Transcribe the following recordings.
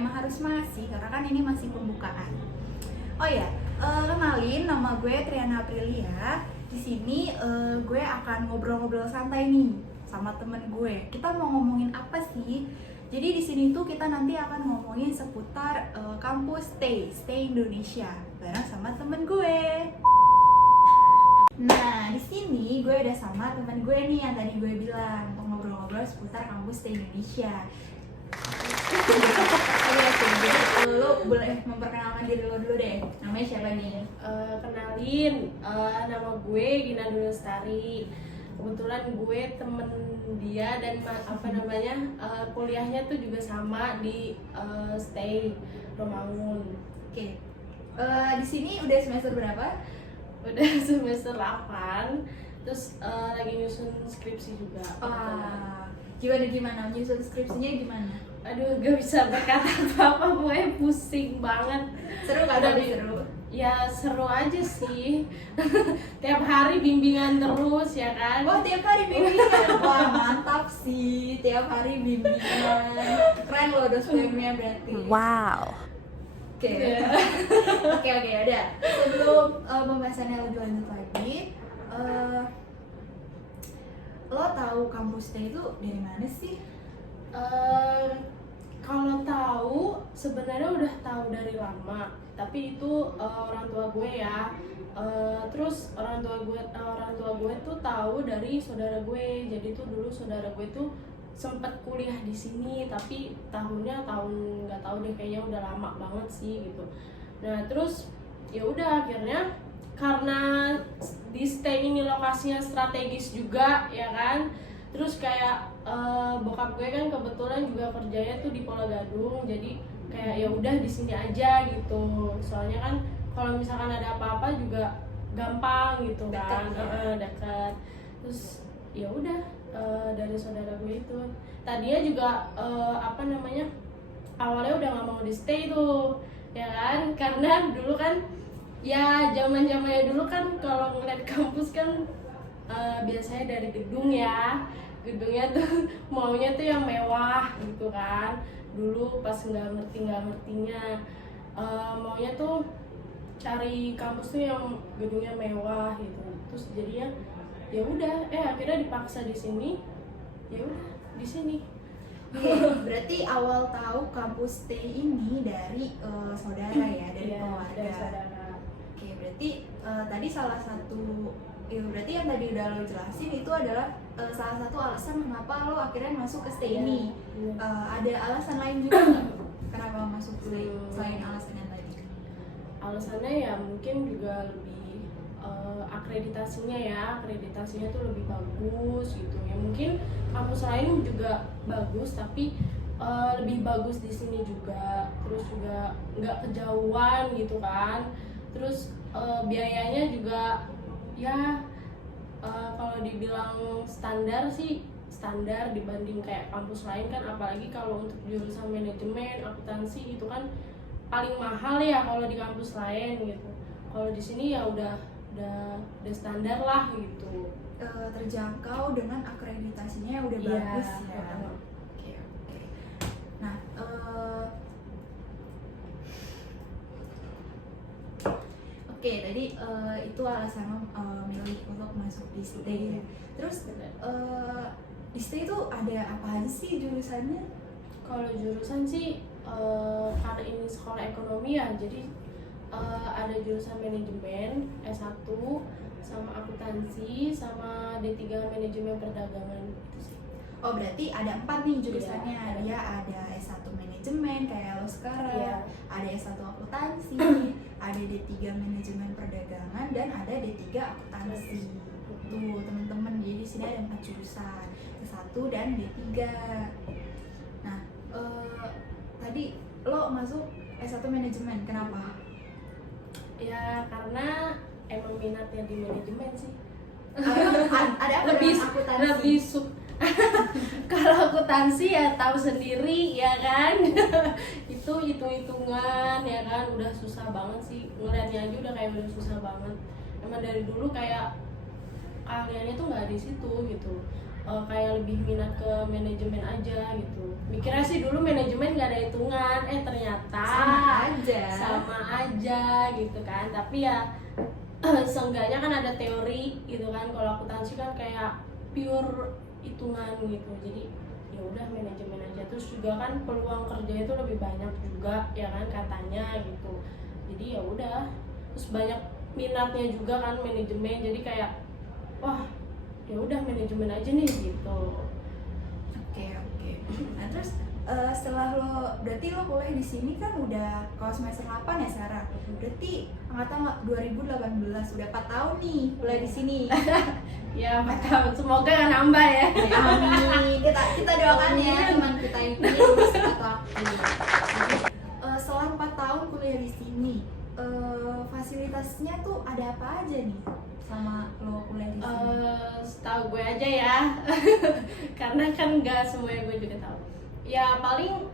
emang harus masih karena kan ini masih pembukaan. Oh ya, kenalin, nama gue Triana Aprilia. Di sini gue akan ngobrol-ngobrol santai nih sama temen gue. Kita mau ngomongin apa sih? Jadi di sini tuh kita nanti akan ngomongin seputar kampus Stay Indonesia bareng sama temen gue. Nah, di sini gue udah sama temen gue nih yang tadi gue bilang untuk ngobrol-ngobrol seputar kampus Stay Indonesia. Lu boleh memperkenalkan diri lo dulu deh. Namanya siapa nih? Kenalin, nama gue Gina Dwi Lestari. Kebetulan gue temen dia dan kuliahnya tuh juga sama di Stay Romangun. Oke. Di sini udah semester berapa? Udah semester 8, terus lagi nyusun skripsi juga. Gimana? Nyusun skripsinya gimana? Aduh, gak bisa berkata apa-apa, gue pusing banget. Seru kan? Tapi seru? Ya seru aja sih. Tiap hari bimbingan terus ya kan. Wah, tiap hari bimbingan. Wah, mantap sih. Tiap hari bimbingan. Keren loh dosennya berarti. Wow. Oke, ada. Sebelum pembahasannya lebih lanjut lagi, lo tahu kampus Stay itu dari mana sih? Kalau tahu sebenarnya udah tahu dari lama, tapi itu orang tua gue ya. Terus orang tua gue tuh tahu dari saudara gue. Jadi tuh dulu saudara gue tuh sempat kuliah di sini, tapi tahunnya nggak tahu deh, kayaknya udah lama banget sih gitu. Nah terus ya udah akhirnya karena di Stay ini lokasinya strategis juga ya kan. Terus kayak bokap gue kan kebetulan juga kerjanya tuh di Pulau Gadung, jadi kayak ya udah di sini aja gitu. Soalnya kan kalau misalkan ada apa-apa juga gampang gitu kan, dekat. Terus ya udah dari saudara gue itu. Tadinya juga awalnya udah nggak mau di Stay tuh, ya kan? Karena dulu kan ya zaman-zamannya dulu kan kalau ngeliat kampus kan biasanya dari gedung ya. Gedungnya tuh maunya tuh yang mewah gitu kan. Dulu pas nggak ngertinya maunya tuh cari kampus tuh yang gedungnya mewah gitu. Terus jadinya ya udah akhirnya dipaksa di sini. Ya udah di sini. Berarti awal tahu kampus Stay ini dari saudara ya, dari keluarga. Dari saudara. Oke, berarti tadi salah satu berarti yang tadi udah lo jelasin itu adalah salah satu alasan kenapa lo akhirnya masuk ke Stay ini. Ada alasan lain juga nggak? Kenapa lo masuk Stay selain alasan yang tadi? Alasannya ya mungkin juga lebih akreditasinya tuh lebih bagus gitu ya. Mungkin kampus lain juga bagus, tapi lebih bagus di sini juga. Terus juga nggak kejauhan gitu kan. Terus biayanya juga ya kalau dibilang standar sih standar dibanding kayak kampus lain kan. Apalagi kalau untuk jurusan manajemen, akuntansi itu kan paling mahal ya kalau di kampus lain gitu. Kalau di sini ya udah standar lah gitu. Terjangkau dengan akreditasinya yang udah bagus ya. Oke. Nah, Oke, tadi itu alasan milih untuk masuk di Stay ya. Terus di Stay itu ada apa aja sih jurusannya? Kalau jurusan sih karena ini sekolah ekonomi ya, jadi ada jurusan manajemen S1 sama akuntansi sama D3 manajemen perdagangan gitu sih. Oh, berarti ada 4 nih jurusannya. Dia ada S1 manajemen kayak lo sekarang, ada S1 akuntansi, ada D3 manajemen perdagangan, dan ada D3 akuntansi. Tuh teman-teman, jadi di sini ada 4 jurusan, S1 dan D3. Nah, tadi lo masuk S1 manajemen, kenapa? Ya karena emang minatnya di manajemen sih. Ada apa dengan akuntansi? Kalau akuntansi ya tahu sendiri ya kan. Itu hitung-hitungan ya kan, udah susah banget sih. Ngeliatnya aja udah kayak udah susah banget. Emang dari dulu kayak keahliannya tuh nggak di situ gitu. kayak lebih minat ke manajemen aja gitu. Mikirnya sih dulu manajemen nggak ada hitungan, ternyata sama aja gitu kan. Tapi ya seenggaknya kan ada teori gitu kan. Kalau akuntansi kan kayak pure hitungan gitu. Jadi ya udah manajemen aja. Terus juga kan peluang kerja itu lebih banyak juga ya kan katanya gitu. Jadi ya udah. Terus banyak minatnya juga kan manajemen. Jadi kayak wah ya udah manajemen aja nih gitu. Oke. Nah terus setelah berarti lo kuliah di sini kan udah kalau semester 8 ya sekarang. Berarti angkatan 2018 udah 4 tahun nih kuliah di sini. Ya 4 tahun, semoga nggak nambah ya. Amin. Kita doakan ya teman kita ini lulus tepat waktu. Setelah 4 tahun kuliah di sini, fasilitasnya tuh ada apa aja nih sama lo kuliah di sini? Setahu gue aja ya, karena kan nggak semuanya gue juga tahu. Ya paling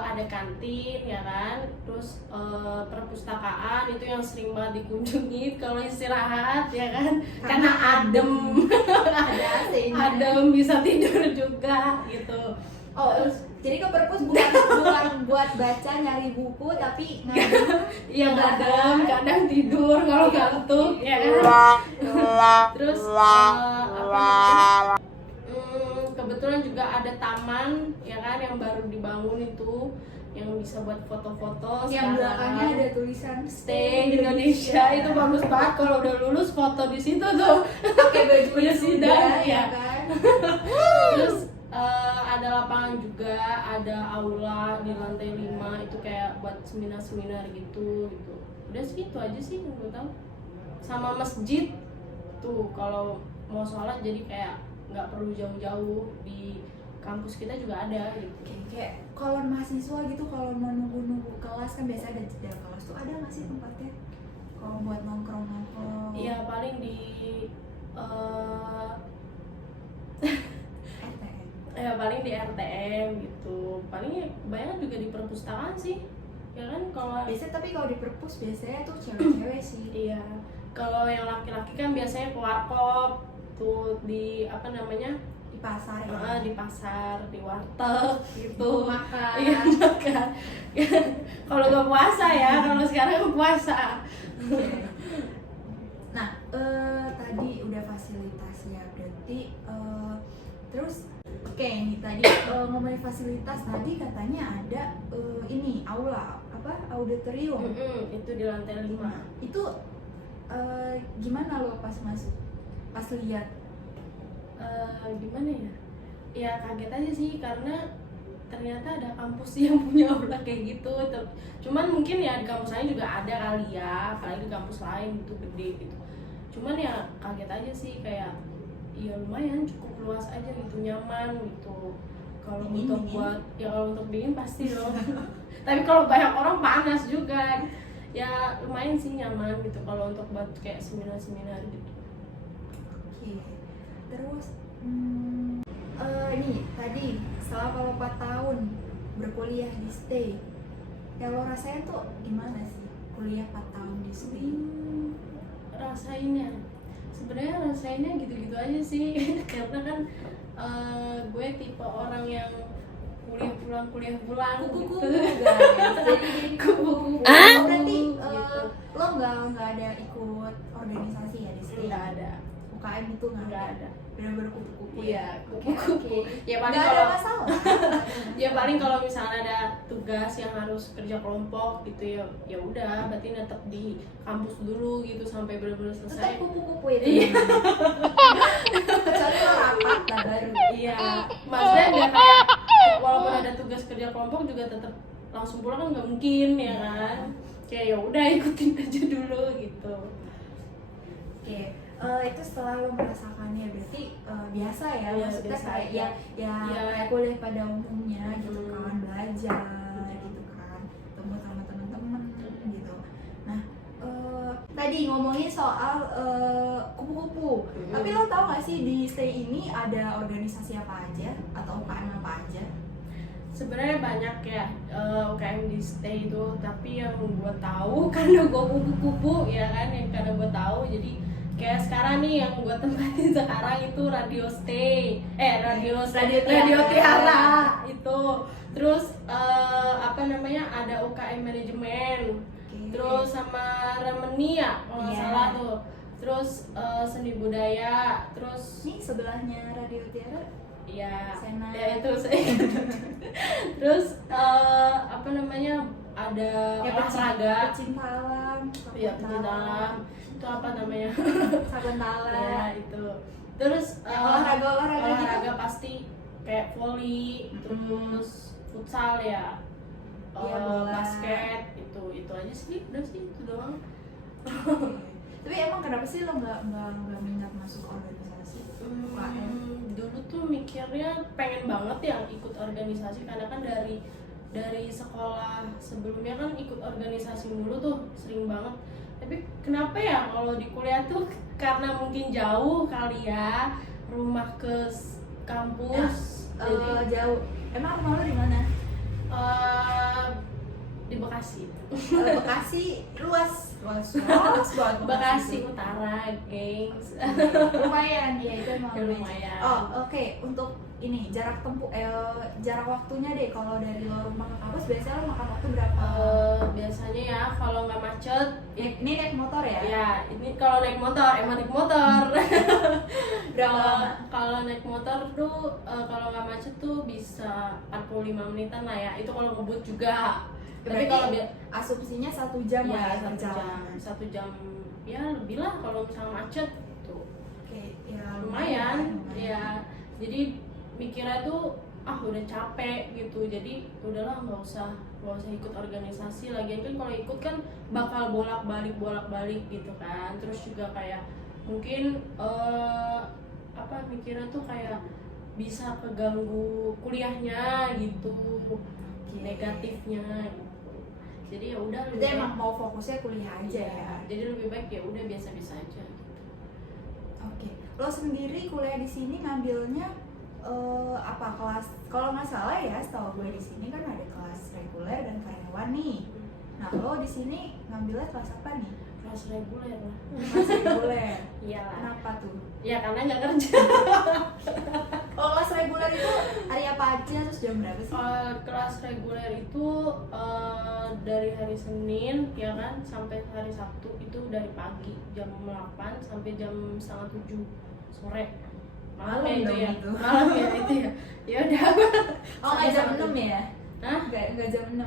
ada kantin ya kan, terus perpustakaan itu yang sering banget dikunjungi kalau istirahat ya kan, karena adem, Ada AC-nya. adem bisa tidur juga gitu. Oh, jadi ke perpus bukan buat baca nyari buku tapi ngadem. Iya kadang kadang tidur kalau ngantuk ya kan. Terus kebetulan juga ada taman ya kan yang baru dibangun itu yang bisa buat foto-foto. Yang sekarang. belakangnya ada tulisan Stay di Indonesia. Itu bagus banget kalau udah lulus foto di situ tuh. pakai baju Udah sidang, ya ya. kan. Terus ada lapangan juga, ada aula di lantai 5 itu kayak buat seminar-seminar gitu. Udah segitu aja sih yang gue tahu. Sama masjid tuh kalau mau sholat jadi kayak nggak perlu jauh-jauh, di kampus kita juga ada gitu. Kayak kalau mahasiswa gitu kalau mau nunggu kelas kan biasa ada jeda kelas tuh, ada nggak sih tempatnya kalau buat nongkrong? Iya paling di RTM. ya paling di RTM gitu. Paling ya banyak juga di perpustakaan sih ya kan. Kalau Tapi kalau di perpus biasanya tuh cewek-cewek sih. iya, kalau yang laki-laki kan biasanya ke warkop tuh, di apa namanya, Di pasar ya. di pasar, di warteg gitu. Makan. Iya makan. Kalau nggak puasa ya, kalau sekarang nggak puasa. Nah, tadi udah fasilitasnya berarti terus oke ini tadi ngomongin fasilitas tadi katanya ada ini aula apa auditorium. Itu di lantai 5. Itu gimana lo pas masuk? Pas lihat Gimana ya? Ya kaget aja sih karena ternyata ada kampus yang punya aula kayak gitu. Cuman mungkin ya di kampus lain juga ada kali ya, apalagi di kampus lain gitu gede gitu. Cuman ya kaget aja sih, kayak ya lumayan cukup luas aja gitu, nyaman gitu. Kalau untuk buat ya kalau untuk dingin pasti dong. Tapi kalau banyak orang panas juga. Ya lumayan sih nyaman gitu kalau untuk buat kayak seminar-seminar gitu. Oke. Terus ini tadi setelah kalau 4 tahun berkuliah di stay, ya lo rasanya tuh gimana sih kuliah 4 tahun di stay? Rasainnya sebenarnya rasainnya gitu-gitu aja sih. Karena kan gue tipe orang yang kuliah pulang Kupu-kupu gitu. guys. Jadi kupu-kupu. Berarti lo nggak ada ikut organisasi ya di stay? Nggak ada. UKM itu nggak ada. Benar-benar kupu-kupu ya. Iya, kupu-kupu. Ya paling Nggak ada kalau masalah. ya paling kalau misalnya ada tugas yang harus kerja kelompok gitu ya udah berarti tetap di kampus dulu gitu sampai benar-benar Tetap selesai. kupu-kupu itu. Iya. Kecuali lo rapat lah baru. Iya, maksudnya nggak kayak walaupun ada tugas kerja kelompok juga tetap langsung pulang kan nggak mungkin ya kan. Kayak ya udah ikutin aja dulu gitu. Oke, itu setelah lo merasakannya berarti biasa ya, Iya, maksudnya biasa kayak aja. ya Iya. kayak kuliah pada umumnya gitu Hmm. kan, belajar gitu kan, ketemu sama teman-teman gitu. Nah, tadi ngomongin soal kupu-kupu, tapi lo tau gak sih di stay ini ada organisasi apa aja atau UKM apa aja? Sebenarnya banyak ya UKM di stay itu, tapi yang gue tahu karena gue kupu-kupu ya kan, yang karena gue tahu jadi Kayak sekarang nih yang gue tempatin sekarang itu Radio Stay, Radio Tiara. itu. Terus apa namanya, ada UKM manajemen, terus sama Remeni ya kalau nggak Iya. salah tuh. Terus seni budaya, terus Nih sebelahnya Radio Tiara. ya Senat. ya itu terus apa namanya, ada Ya, olahraga, pecinta alam. ya pecinta alam, itu apa namanya, Sakuntala. ya itu. Terus olahraga pasti kayak volley, terus futsal ya, Iya, bola. basket, itu aja sih, udah sih itu doang. Tapi emang kenapa sih lo nggak minat masuk organisasi? UKM? Dulu tuh mikirnya pengen banget yang ikut organisasi, karena kan dari sekolah sebelumnya kan ikut organisasi mulu tuh, sering banget. Tapi kenapa ya kalau di kuliah tuh, karena mungkin jauh kali ya rumah ke kampus, jadi Jauh. Emang rumah lo di mana? di Bekasi. Bekasi luas banget. Bekasi Utara, gengs. Lumayan ya, itu emang Ya, lumayan. Oh oke. Untuk ini jarak tempuh jarak waktunya deh, kalau dari lo rumah ke kampus biasanya lo makan waktu berapa? Biasanya ya kalau nggak macet, Ini naik motor ya? ya ini kalau naik motor, emang naik motor. Berapa lama? Kalau naik motor tuh kalau nggak macet tuh bisa 45 menitan lah ya, itu kalau ngebut juga. Tapi Berarti kalau asumsinya 1 jam ya lah 1 jam, perjalanan. 1 jam ya lebih lah kalau misalnya macet tuh. Oke, ya Lumayan ya. Jadi mikirnya tuh udah capek gitu, jadi udahlah nggak usah ikut organisasi. Lagian kan kalau ikut kan bakal bolak balik gitu kan. Terus juga kayak mungkin mikirnya tuh kayak bisa keganggu kuliahnya gitu, negatifnya gitu. Jadi ya udah, Jadi emang mau fokusnya kuliah aja ya. jadi lebih baik ya udah biasa-biasa aja gitu. Oke, lo sendiri kuliah di sini ngambilnya apa kelas? Kalau nggak salah ya, setahu gue di sini kan ada kelas reguler dan karyawan nih. Nah, lo di sini ngambilnya kelas apa nih? Kelas reguler lah. Kelas reguler. Iyalah. Kenapa tuh? Ya karena nggak kerja. Oh, kelas reguler itu hari apa aja, terus jam berapa sih? Kelas reguler itu dari hari Senin ya kan sampai hari Sabtu, itu dari pagi jam 8 sampai jam setengah 7 sore. Malam ya itu dong ya. itu. Malam ya itu ya. Ya udah. Oh, nggak jam 6 ya? Hah? Nggak jam 6.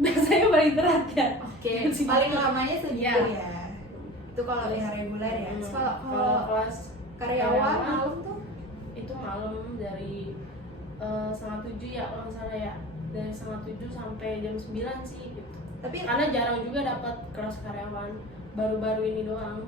Biasanya paling terat ya. Oke, paling lamanya segitu Iya. ya. Itu kalau yang reguler ya. Terus Kalau kalau kelas karyawan malam tuh itu malam dari setengah 7 ya kalau nggak salah ya, dari setengah 7 sampai jam 9 sih gitu. tapi Karena jarang juga dapat kelas karyawan, baru-baru ini doang.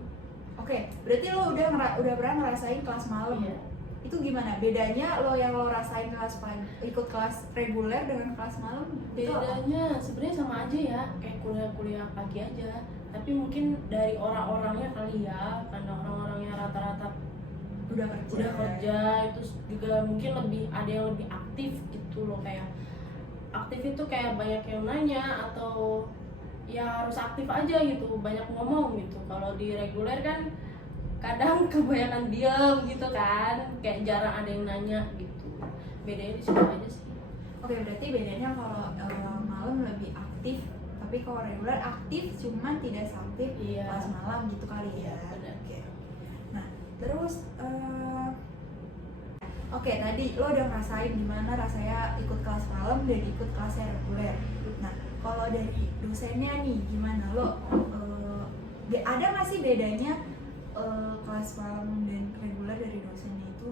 Oke, berarti lo udah pernah ngerasain kelas malam. Iya. Itu gimana? Bedanya yang lo rasain kelas pagi, ikut kelas reguler dengan kelas malam? Itu apa? Bedanya sebenarnya sama aja ya, kayak kuliah pagi aja. Tapi mungkin dari orang-orangnya kali ya, karena orang-orangnya rata-rata Udah kerja, itu juga mungkin ada yang lebih aktif gitu loh. Kayak aktif itu kayak banyak yang nanya, atau ya harus aktif aja gitu, banyak ngomong gitu. Kalau di reguler kan kadang kebanyakan diam gitu kan, kayak jarang ada yang nanya gitu. Bedanya di situ aja sih. Oke, berarti bedanya kalau malam lebih aktif, tapi kalau reguler aktif cuman tidak seaktif Iya. kelas malam gitu kali ya. Benar. Oke. Nah, terus oke, tadi lo udah ngerasain gimana rasanya ikut kelas malam dan ikut kelasnya reguler. Nah, kalau dari dosennya nih gimana lo? Ada nggak sih bedanya kelas malam dan reguler dari dosennya itu?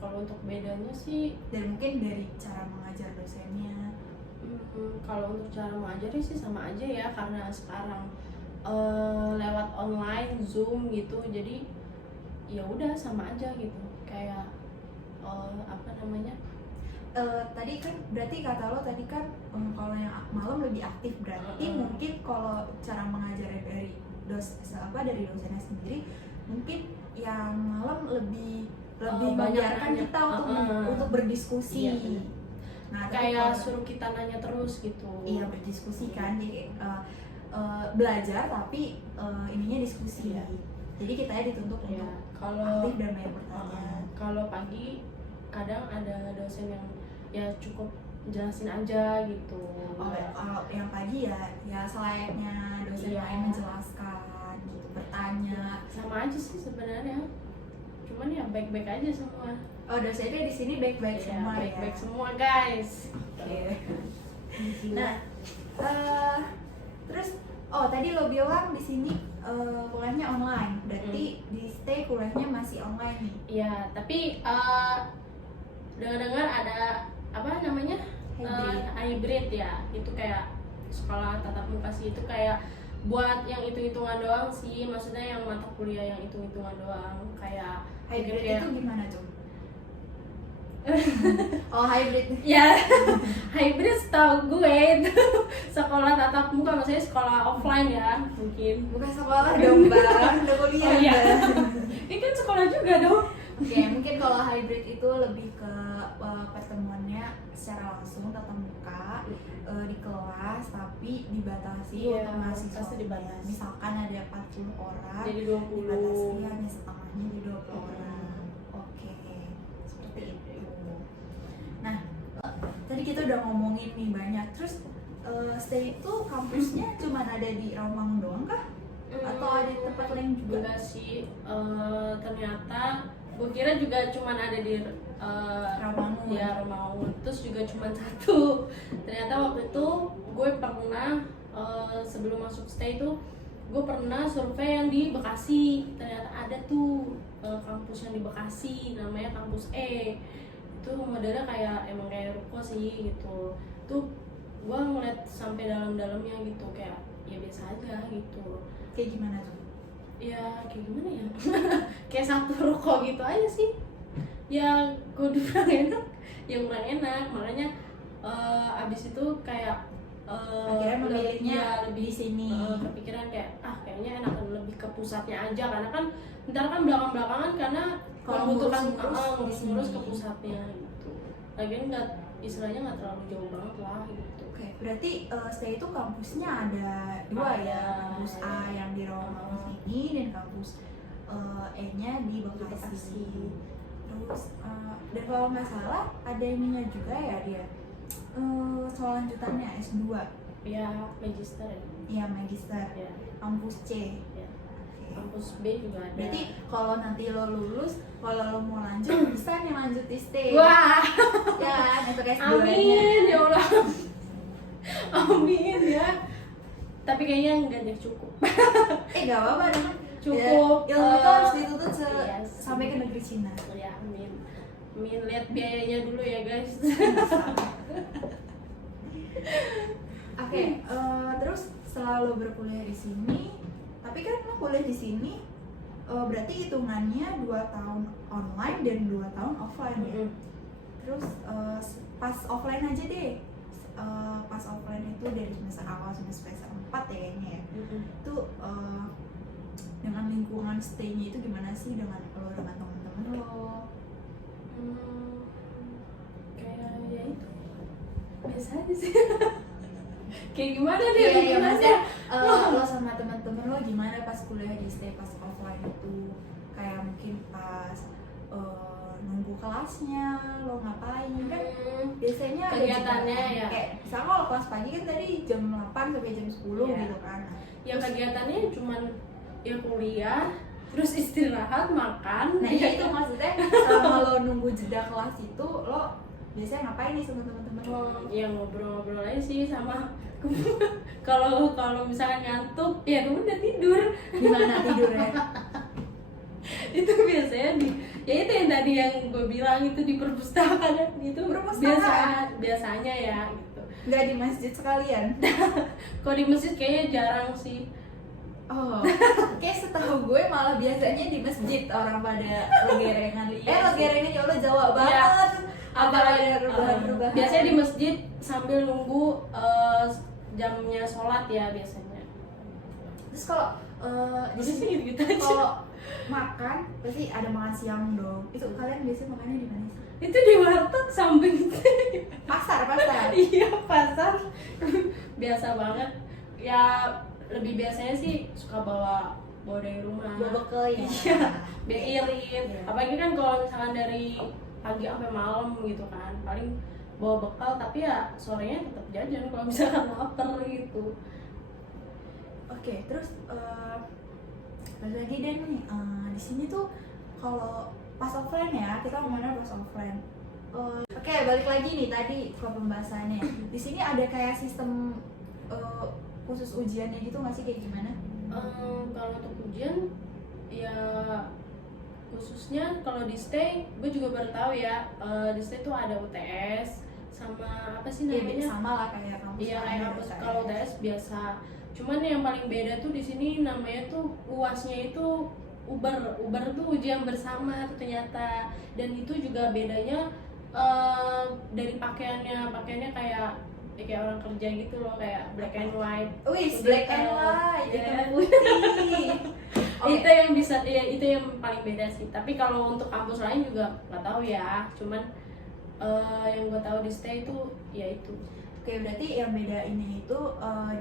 Kalau untuk bedanya sih, Dan mungkin dari cara mengajar dosennya. kalau untuk cara mengajarnya sih sama aja ya, karena sekarang lewat online Zoom gitu, jadi ya udah sama aja gitu. Kayak apa namanya? Tadi kan berarti kata lo tadi kan kalau yang malam lebih aktif, berarti mungkin kalau cara mengajarnya dari dari dosennya sendiri, mungkin yang malam lebih banyak membiarkan nanya. kita untuk berdiskusi. Iya, bener. Nah, tapi Kayak kalau- suruh kita nanya terus gitu. iya, berdiskusi kan. Jadi belajar tapi ininya diskusi. Iya. Jadi kita dituntut Ya, untuk kalau aktif dan banyak bertanya. kalau pagi kadang ada dosen yang ya cukup jelasin aja gitu. Kalau yang pagi ya selayaknya dosen Iya. lain menjelaskan gitu, bertanya. Sama aja sih sebenarnya, cuman ya baik-baik aja semua. Oh, dosennya di sini baik-baik Iya, semua baik-baik ya. semua guys. Oke. Nah, terus tadi lo bilang di sini kuliahnya online, berarti di stay kuliahnya masih online nih. Iya, tapi dengar-dengar ada apa namanya hybrid ya, itu kayak sekolah tatap muka sih, itu kayak buat yang hitung-hitungan doang sih, maksudnya yang mata kuliah yang hitung-hitungan doang, kayak Hybrid kayak- itu gimana tuh? Oh, hybrid. ya hybrid setahu gue itu sekolah tatap muka, maksudnya sekolah offline ya mungkin. Bukan sekolah dong, Bang. Udah kuliah. Oh iya, Bang. ini kan sekolah juga dong. Oke, mungkin kalau hybrid itu lebih ke pertemuannya secara langsung tatap muka di kelas, tapi dibatasi Iya, untuk mahasiswa. pasti dibatasi. Misalkan ada 40 orang, Jadi 20. dibatasi hanya setengahnya di 20 orang. Oke, seperti itu. Nah, tadi kita udah ngomongin nih banyak. Terus stay itu kampusnya cuma ada di Rawamangun doang kah? Atau ada di tempat lain juga? Enggak sih, ternyata gue kira juga cuman ada di Rawamangun. ya Romawi, terus juga cuman satu. Ternyata waktu itu gue pernah sebelum masuk stay itu gue pernah survei yang di Bekasi. Ternyata ada tuh kampus yang di Bekasi, namanya kampus E. Itu modelnya emang kayak ruko sih gitu. Tuh gue ngeliat sampai dalam-dalamnya gitu, kayak ya biasa aja gitu. Kayak gimana tuh? Ya kayak gimana ya, kayak satu ruko gitu aja sih. Ya gue kurang enak, yang kurang enak, makanya abis itu kayak Akhirnya memilihnya ya, lebih di sini. kepikiran kayak kayaknya enakan lebih ke pusatnya aja, karena kan ntar kan belakang-belakangan karena Kalau membutuhkan ngurus-ngurus di ngurus sini. ke pusatnya gitu. Lagian nggak, istilahnya nggak terlalu jauh banget lah gitu. Oke, berarti stay itu kampusnya ada dua ya, kampus A yang di Rawamangun sini dan kampus E-nya di Bekasi. Terus dan kalau nggak salah ada ininya juga ya dia soal lanjutannya S2, Ya magister ya. ya magister, Ya. kampus C. Ya. Oke. Kampus B juga ada. Berarti kalau nanti lo lulus, kalau lo mau lanjut bisa nih lanjut di stay. Wah, Ya kan, untuk S2-nya. amin ya Allah. Amin ya. Tapi kayaknya enggak deh, cukup. Gak apa-apa dong. Cukup, Ya, ilmu itu harus dituntut iya sih. sampai ke negeri Cina. Ya, amin. Amin, lihat biayanya dulu ya, guys. Oke, terus setelah lo berkuliah di sini, tapi kan lo kuliah di sini berarti hitungannya 2 tahun online dan 2 tahun offline ya. Terus pas offline aja deh. Pas offline itu dari semester awal sampai semester 4 ya kayaknya ya. Itu dengan lingkungan stay-nya itu gimana sih dengan lo dengan teman-teman lo? Kayak ya itu biasa aja sih. Kayak gimana deh? Iya, gimana? maksudnya lo sama teman-teman lo gimana pas kuliah di stay pas offline itu? Kayak mungkin pas nunggu kelasnya lo ngapain kan? Biasanya ada Kegiatannya juga, ya. kayak misalnya kalau kelas pagi kan tadi jam 8 sampai jam 10 Iya. gitu kan. Ya kegiatannya cuman ya kuliah, terus istirahat, makan. Nah ya itu maksudnya selama lo nunggu jeda kelas itu lo biasanya ngapain nih sama teman-teman lo? Ya ngobrol-ngobrol aja sih sama kalau misalkan ngantuk ya kamu udah tidur. Gimana tidurnya? Itu biasanya ya itu yang tadi yang gue bilang itu di perpustakaan itu Perpustakaan? biasanya ya gitu. Nggak di masjid sekalian? Kalau di masjid kayaknya jarang sih. Oh, kayak setahu gue malah biasanya di masjid orang pada legerengan. Legerengan ya Allah Jawa banget. Apalagi ada perubahan-perubahan. Biasanya di masjid sambil nunggu jamnya sholat ya biasanya. Terus kalau di Biasanya sini gitu-gitu aja. kalau makan pasti ada makan siang dong. Itu kalian biasanya makannya di mana sih? Itu di warteg samping. Pasar. Iya pasar. Biasa banget. Ya lebih biasanya sih suka bawa dari rumah. Bawa bekal ya. Iya, biar irit. Iya. Apalagi kan kalau misalkan dari pagi sampai malam gitu kan, paling bawa bekal, tapi ya sorenya tetap jajan kalau misalkan lapar gitu. Oke, terus balik lagi deh nih, di sini tuh kalau pas offline ya, kita ngomongnya pas offline. Oke, balik lagi nih tadi ke pembahasannya. Di sini ada kayak sistem khusus ujiannya gitu nggak sih, kayak gimana? Kalau untuk ujian ya khususnya kalau di stay, gue juga baru tahu ya, di stay tuh ada UTS sama apa sih Iya, namanya? sama lah kayak kampus. Iya lain kayak ada kampus. UTS. Kalau UTS biasa. Cuman yang paling beda tuh di sini namanya tuh UASnya itu Uber tuh ujian bersama tuh ternyata. Dan itu juga bedanya dari pakaiannya kayak orang kerja gitu loh, kayak black and white. Wih, Putih black and hitam. white, Iya. hitam putih. Oke. Itu yang bisa ya, itu yang paling beda sih. Tapi kalau untuk kampus lain juga nggak tahu ya. Cuman yang gue tahu di stay itu ya itu. Oke, berarti yang beda ini itu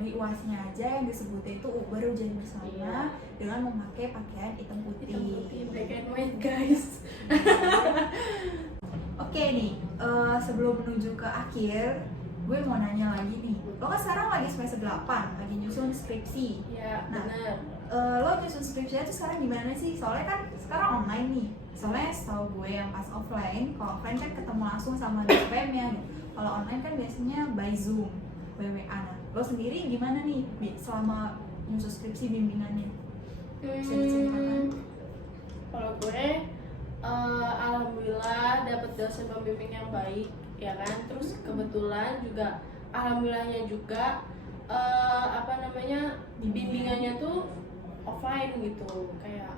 di UASnya aja yang disebutnya itu Uber ujian bersama Iya. dengan memakai pakaian hitam putih. Hitam putih black and white guys. Oke nih, sebelum menuju ke akhir, gue mau nanya lagi nih. Lo kan sekarang lagi semester 8, lagi nyusun skripsi. Ya Nah, benar. Lo nyusun skripsinya tuh sekarang gimana sih? Soalnya kan sekarang online nih. Soalnya setahu gue yang pas offline, kalau offline kan ketemu langsung sama dosennya. Kalau online kan biasanya by Zoom, by WA. Nah, lo sendiri gimana nih selama nyusun skripsi bimbingannya? Bisa diceritakan? Kalau gue alhamdulillah dapat dosen pembimbing yang baik ya kan. Terus kebetulan juga alhamdulillahnya juga bimbingannya tuh offline gitu, kayak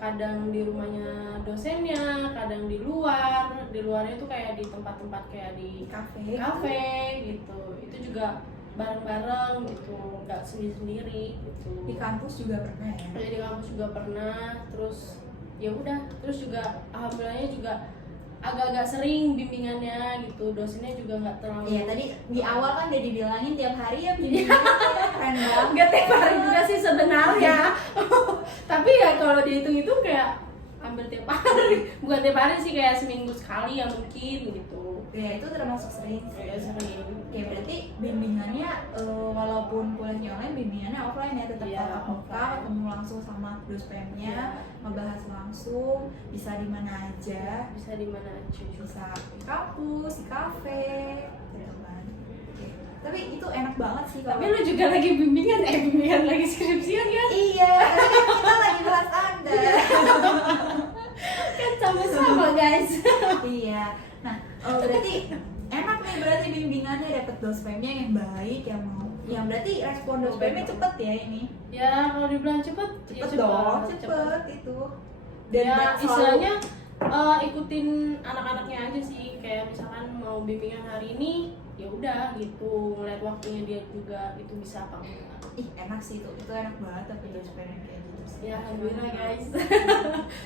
kadang di rumahnya dosennya, kadang di luarnya tuh kayak di tempat-tempat kayak di kafe gitu. Itu juga bareng-bareng gitu, nggak sendiri-sendiri gitu. Di kampus juga pernah ya? Di kampus juga pernah. Terus ya udah, terus juga alhamdulillahnya juga agak-agak sering bimbingannya gitu, dosennya juga nggak terlalu. Iya, tadi di awal kan udah dibilangin tiap hari ya bimbingan. Keren banget. nggak tiap hari juga sih sebenarnya. Tapi ya kalau dihitung-hitung kayak hampir tiap hari, bukan tiap hari sih, kayak seminggu sekali ya mungkin gitu. Ya itu termasuk sering. Kayak sering. Oke, berarti bimbingannya walaupun kuliahnya online, bimbingannya offline ya, tetap Iya, tatap muka, offline. ketemu langsung sama dosennya, ngebahas langsung, bisa di mana aja, Bisa di mana aja. bisa di kampus, di kafe, gitu kan. Oke. Tapi itu enak banget sih Tapi kalau. lu juga lagi bimbingan lagi skripsian kan? Iya, tapi kan kita lagi bahas Anda. Kan sama-sama guys. Iya. Nah, berarti enak nih, berarti bimbingannya dapet dospemnya yang baik, yang berarti respon dospemnya cepet ya ini. Ya kalau dibilang cepet, ya Cepet dong, cepet itu. Dan Ya selalu- istilahnya ikutin anak-anaknya aja sih, kayak misalkan mau bimbingan hari ini ya udah gitu, ngeliat waktunya dia juga itu bisa apa enggak. ih enak sih itu enak banget tapi dospemnya kayak gitu sih. Ya alhamdulillah guys.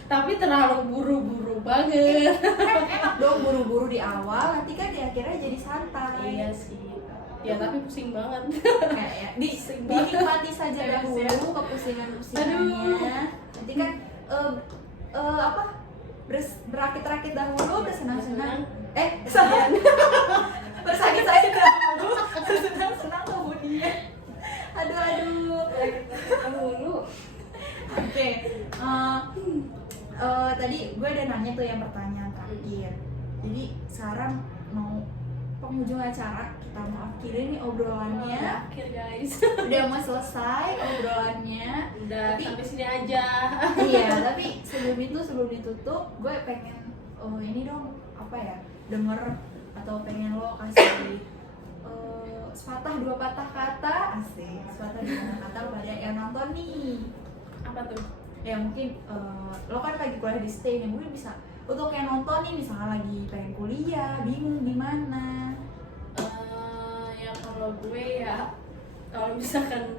Tapi terlalu buru-buru banget. Kan enak dong buru-buru di awal, nanti kan di akhirnya jadi santai. Iya sih. Ya tapi pusing banget. Kayak dinikmati saja dahulu kepusingannya. Nanti kan apa? Berakit-rakit dahulu, bersenang-senang. Salah. Bersakit-sakit dahulu, bersenang-senang kemudian. Aduh. Dulu. Oke. Tadi gue udah nanya tuh yang pertanyaan terakhir. Jadi sekarang mau penghujung acara, kita mau akhiri nih obrolannya. Akhir guys. Udah mau selesai obrolannya. Udah Tapi- sampai sini aja. Iya, tapi sebelum ditutup, gue pengen ini dong, apa ya, denger atau pengen lo kasih sepatah dua patah kata, asik, sepatah dua patah kata pada yang nonton nih. Apa tuh? Ya mungkin lo kan lagi kuliah di stay nih, mungkin bisa untuk yang nonton nih, misalnya lagi pengen kuliah, bingung gimana. Ya kalau gue ya, kalau misalkan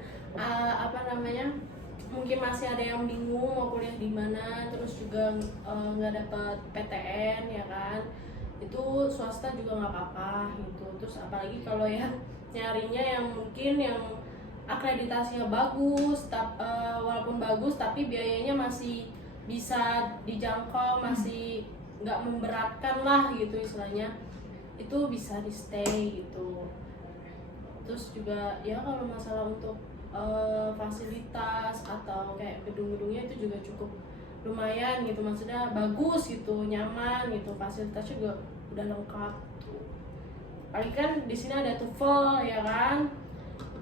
mungkin masih ada yang bingung mau kuliah di mana, terus juga nggak dapat PTN ya kan, itu swasta juga nggak apa-apa gitu. Terus apalagi kalau yang nyarinya yang mungkin yang akreditasinya bagus, walaupun bagus tapi biayanya masih bisa dijangkau, masih nggak memberatkan lah gitu istilahnya, itu bisa di stay gitu. Terus juga ya kalau masalah untuk fasilitas atau kayak gedung-gedungnya itu juga cukup lumayan gitu, maksudnya bagus gitu, nyaman gitu, fasilitasnya juga udah lengkap tuh. Paling kan di sini ada TOEFL ya kan,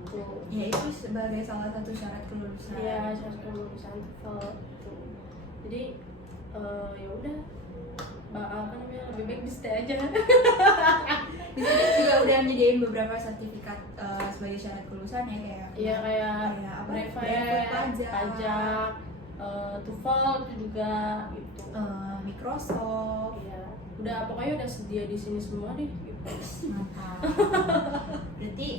tuh. Ya itu sebagai salah satu syarat kelulusan. Iya, syarat kelulusan TOEFL tuh. Jadi ya udah, apa namanya, lebih baik di stay aja. Di sini juga udah nyediain beberapa sertifikat sebagai syarat kelulusan ya, kayak Iya, kayak apa? brevet, pajak, TOEFL juga gitu. Microsoft. Iya, udah pokoknya udah sedia di sini semua deh. Gitu. Mantap. Berarti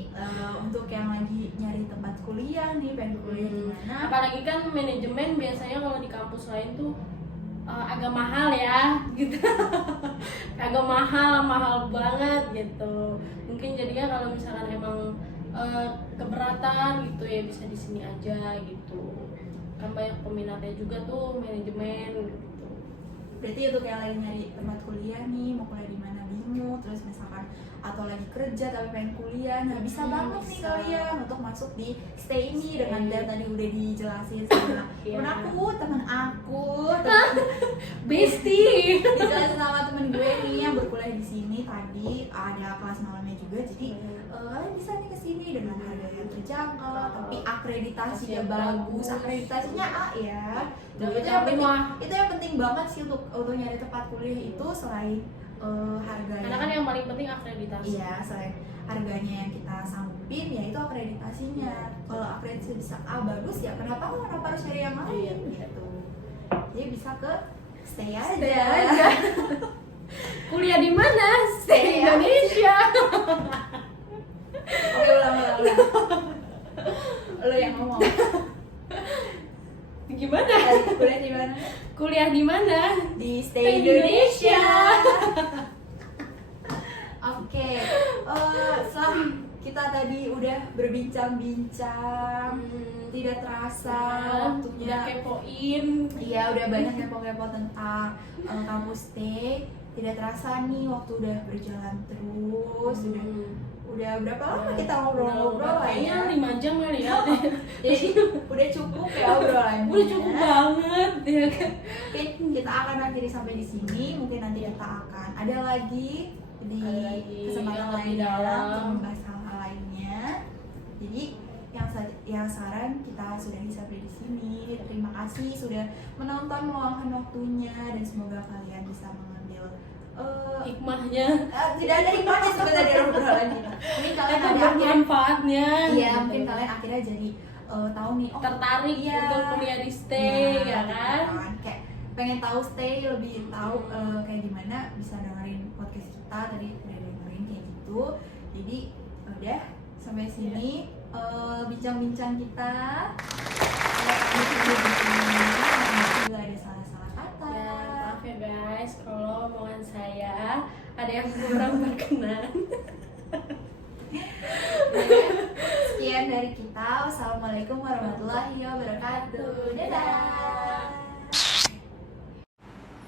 untuk yang lagi nyari tempat kuliah nih, pengen kuliah di mana? Apalagi kan manajemen biasanya kalau di kampus lain tuh agak mahal ya, gitu. Agak mahal banget gitu. Mungkin jadinya kalau misalkan emang keberatan gitu ya bisa di sini aja gitu. Kan banyak peminatnya juga tuh manajemen gitu. Berarti untuk yang lagi nyari tempat kuliah nih, mau kuliah di mana bingung, terus misalkan atau lagi kerja tapi pengen kuliah, nah bisa banget nih bisa. kalian untuk masuk di stay ini dengan dan tadi udah dijelasin sama temen aku, Bestie. dijelasin sama temen gue nih yang berkuliah di sini tadi, ada kelas malamnya juga, jadi kalian bisa nih kesini dengan harga yang terjangkau, tapi akreditasinya bagus, akreditasinya A ya. Itu yang penting banget sih untuk nyari tempat kuliah itu, selain harganya. Karena kan yang paling penting akreditasi. Iya, selain harganya yang kita sanggupin, ya itu akreditasinya. Kalau akreditasi bisa A bagus, ya kenapa harus cari yang lain gitu. Jadi bisa ke stay aja. Kuliah di mana? Stay Indonesia. Oke, ulang. Lo yang ngomong. Gimana? Kuliah di mana? Kuliah di mana? Di Stay Indonesia. Oke, setelah kita tadi udah berbincang-bincang, tidak terasa waktunya. Udah kepoin. Iya, udah banyak kepo-kepo tentang kampus Stay. Tidak terasa nih waktu udah berjalan terus. Udah berapa lama kita ngobrol-ngobrol lah ya? Kayaknya 5 jam kali ya. Jadi udah cukup ya obrolannya. Udah cukup banget ya kan. Oke, kita akan akhiri sampai di sini. Mungkin nanti kita akan ada lagi di kesempatan yang lebih lainnya dalam untuk membahas hal-hal lainnya. Jadi yang sekarang kita sudah sampai di sini. Terima kasih sudah menonton, meluangkan waktunya, dan semoga kalian bisa mengambil hikmahnya. Tidak ada hikmahnya sebenarnya dari obrolan kita. Mungkin kalian ada bermanfaatnya. Iya, gitu. mungkin kalian akhirnya jadi tahu nih, tertarik untuk kuliah di Stay ya kan. Kayak pengen tahu Stay, lebih tahu kayak gimana, bisa dengerin podcast kita tadi, udah dengerin kayak gitu. Jadi udah sampai sini bincang-bincang kita. Juga ada salah-salah kata. Ya, maaf ya guys kalau omongan saya ada yang kurang berkenan. Sekian dari kita. Wassalamualaikum warahmatullahi wabarakatuh. Dadah.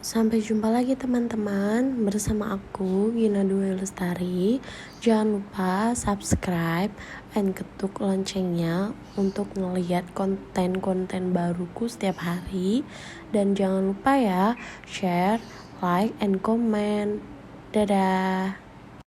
Sampai jumpa lagi teman-teman, bersama aku Gina Dwi Lestari. Jangan lupa subscribe dan ketuk loncengnya untuk ngelihat konten-konten baruku setiap hari. Dan jangan lupa ya, share, like, and comment. Dadah.